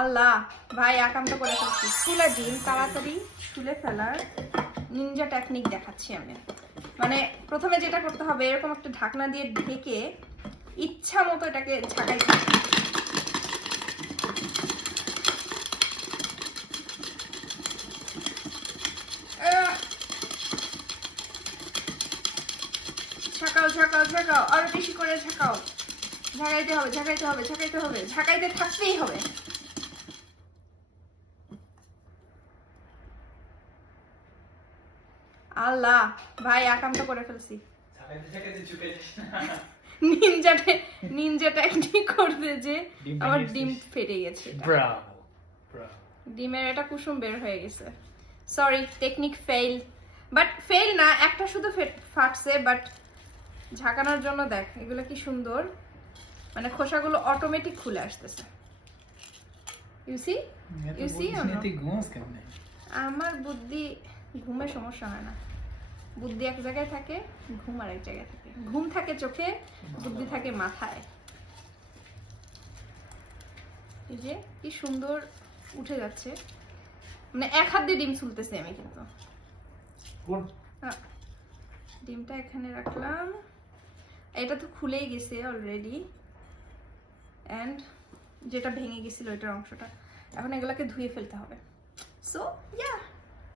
আল্লাহ ভাই আকাম তো করে ফেলছি। তুলে ডিম তাড়াতাড়ি তুলে ফেলার নিনজা টেকনিক দেখাচ্ছি আমি। মানে প্রথমে যেটা করতে হবে, এরকম একটা ঢাকনা দিয়ে ঢেকে ইচ্ছা মতো এটাকে ঝাঁকাইতে হবে। ঝাঁকাও ঝাঁকাও ঝাঁকাও, আরো বেশি করে ঝাঁকাও। ঝাঁকাইতে হবে ঝাঁকাইতে হবে ঝাঁকাইতে হবে, ঝাঁকাইতে থাকতেই হবে। আল্লাহ ভাই আকাম তো করে ফেলছি। নিনজা টেকনিক করতে যে আমার ডিম ফেটে গেছে। ডিমের এটা কুসুম বের হয়ে গেছে। Sorry, technique fail. But fail না, একটা শুধু ফাটছে, বাট ঝাঁকানোর জন্য দেখ এগুলো কি সুন্দর, মানে খোসাগুলো অটোমেটিক খুলে আসতেছে। ইউ সি আমার বুদ্ধি, ঘুমে সমস্যা হয় না। বুদ্ধি এক জায়গায় থাকে, ঘুম আর এক জায়গায় থাকে। ঘুম থাকে চোখে, বুদ্ধি থাকে মাথায়। এই যে কি সুন্দর উঠে যাচ্ছে, মানে এক হাত দিয়ে ডিম ছুলতেছি আমি। কিন্তু ডিমটা এখানে রাখলাম, এটা তো খুলেই গেছে অলরেডি, এন্ড যেটা ভেঙে গেছিল ওইটার অংশটা। এখন এগুলোকে ধুয়ে ফেলতে হবে। So yeah